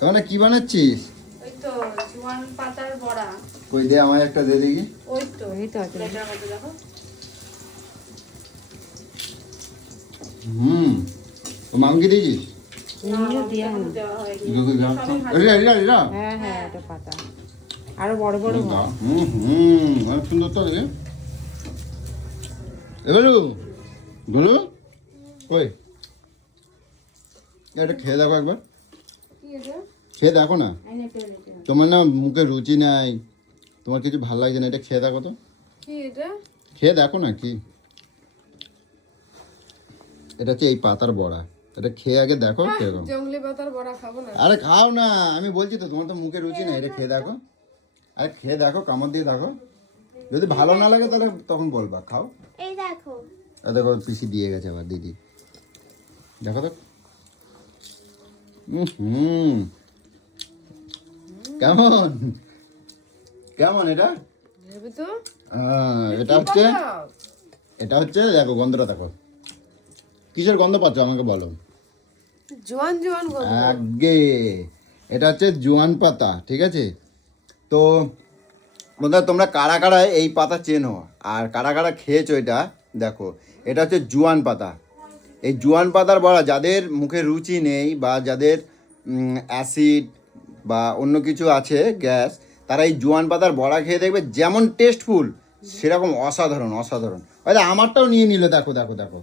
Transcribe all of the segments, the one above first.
তখন কি বানাচ্ছিস? ওই তো জোয়ান পাতার বড়া। কই দে আমার একটা দে দেখি। ওই তো। এই তো আছে। দেখো। হুম। মামকে দিয়েছিস? হয়। হ্যাঁ হ্যাঁ। আরও বড় বড় হুম হুম অনেক সুন্দর তো কই? এটা খেয়ে দেখো একবার? খেয়ে দেখো না। তোমার না মুখে রুচি নাই তোমার কিছু ভালো লাগছে না এটা খেয়ে দেখো তো। খেয়ে দেখো না কি। এটা হচ্ছে এই পাতার বড়া। এটা খেয়ে আগে দেখো কীরকম। জঙ্গলি পাতার বড়া খাব না। আরে খাও না আমি বলছি তো তোমার তো মুখে রুচি না এটা খেয়ে দেখো। আরে খেয়ে দেখো কামড় দিয়ে দেখো। যদি ভালো না লাগে তাহলে তখন বলবা খাও। এই দেখো। আর দেখো পিসি দিয়ে গেছে আবার দিদি। দেখো তো। হুম কেমন? কেমন এটা? তো। এটা হচ্ছে এটা হচ্ছে দেখো গন্ধটা দেখো। কিসের গন্ধ পাচ্ছ আমাকে বলো? জোয়ান জোয়ান গন্ধ। আগে। এটা হচ্ছে জোয়ান পাতা ঠিক আছে? তো বন্ধুরা তোমরা কারা কারা এই পাতা চেনো? আর কারা কারা খেয়েছো এটা? দেখো এটা হচ্ছে জোয়ান পাতা। এই জোয়ান পাতার বড়া যাদের মুখে রুচি নেই বা যাদের অ্যাসিড বা অন্য কিছু আছে গ্যাস তারা এই জোয়ান পাতার বড়া খেয়ে দেখবে যেমন টেস্টফুল সেরকম অসাধারণ অসাধারণ। ওই দেখ, আমারটাও নিয়ে নিল দেখো দেখো দেখো।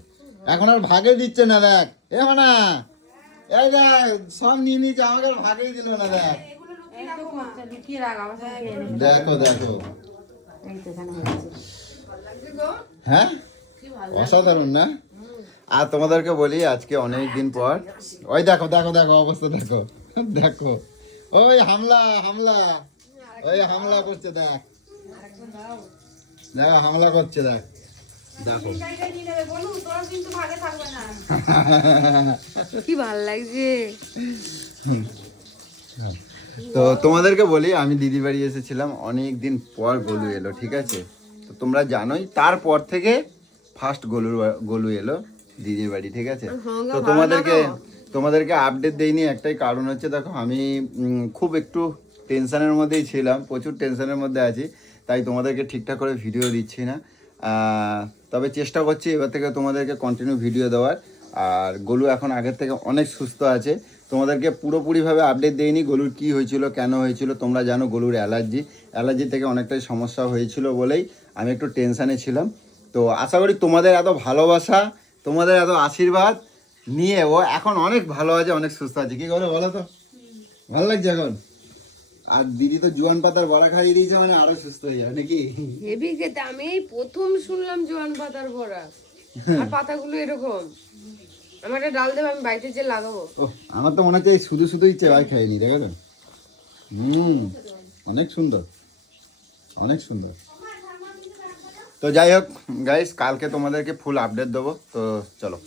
এখন আর ভাগে দিচ্ছে না দেখ। এ না এই দেখ সব নিয়ে নিচ্ছে আমাকে আর ভাগেই দিল না দেখ। দেখো দেখো। হ্যাঁ? অসাধারণ না? আর তোমাদেরকে বলি আজকে অনেক দিন পর ওই দেখো দেখো দেখো অবস্থা দেখো দেখো। ওই হামলা হামলা ওই হামলা করছে দেখ। দেখো হামলা করছে দেখ। দেখো। কি ভালো লাগছে। তো তোমাদেরকে বলি আমি দিদি বাড়ি এসেছিলাম অনেক দিন পর গলু এলো ঠিক আছে? তো তোমরা জানোই তারপর থেকে ফার্স্ট গলু গলু এলো। দিদির বাড়ি ঠিক আছে? তো তোমাদেরকে তোমাদেরকে আপডেট দেইনি একটাই কারণ হচ্ছে দেখো আমি খুব একটু টেনশনের মধ্যেই ছিলাম প্রচুর টেনশনের মধ্যে আছি তাই তোমাদেরকে ঠিকঠাক করে ভিডিও দিচ্ছি না। তবে চেষ্টা করছি এবার থেকে তোমাদেরকে কন্টিনিউ ভিডিও দেওয়ার। আর গলু এখন আগের থেকে অনেক সুস্থ আছে। তোমাদেরকে পুরোপুরিভাবে আপডেট দেইনি গলুর কি হয়েছিল কেন হয়েছিল তোমরা জানো গলুর অ্যালার্জি। অ্যালার্জি থেকে অনেকটাই সমস্যা হয়েছিল বলেই আমি একটু টেনশানে ছিলাম। তো আশা করি তোমাদের এত ভালোবাসা তোমাদের এত আশীর্বাদ নিয়ে ও এখন অনেক ভালো আছে অনেক সুস্থ আছে। কি করে বলো তো? ভালো লাগছে এখন? আর দিদি তো জোয়ান পাতার বড়া খাইয়ে দিয়েছে মানে আরও সুস্থ হয়ে যাবে নাকি? হেভি খেতে। আমি এই প্রথম শুনলাম জোয়ান পাতার বড়া। আর পাতাগুলো এরকম। আমার একটা ডাল দেবে আমি বাড়িতে যে লাগাবো। আমার তো মনে হচ্ছে এই শুধু শুধুই চেবাই খাইনি দেখো তো হুম অনেক সুন্দর অনেক সুন্দর। তো যাই হোক গাইস কালকে তোমাদেরকে ফুল আপডেট দেবো তো চলো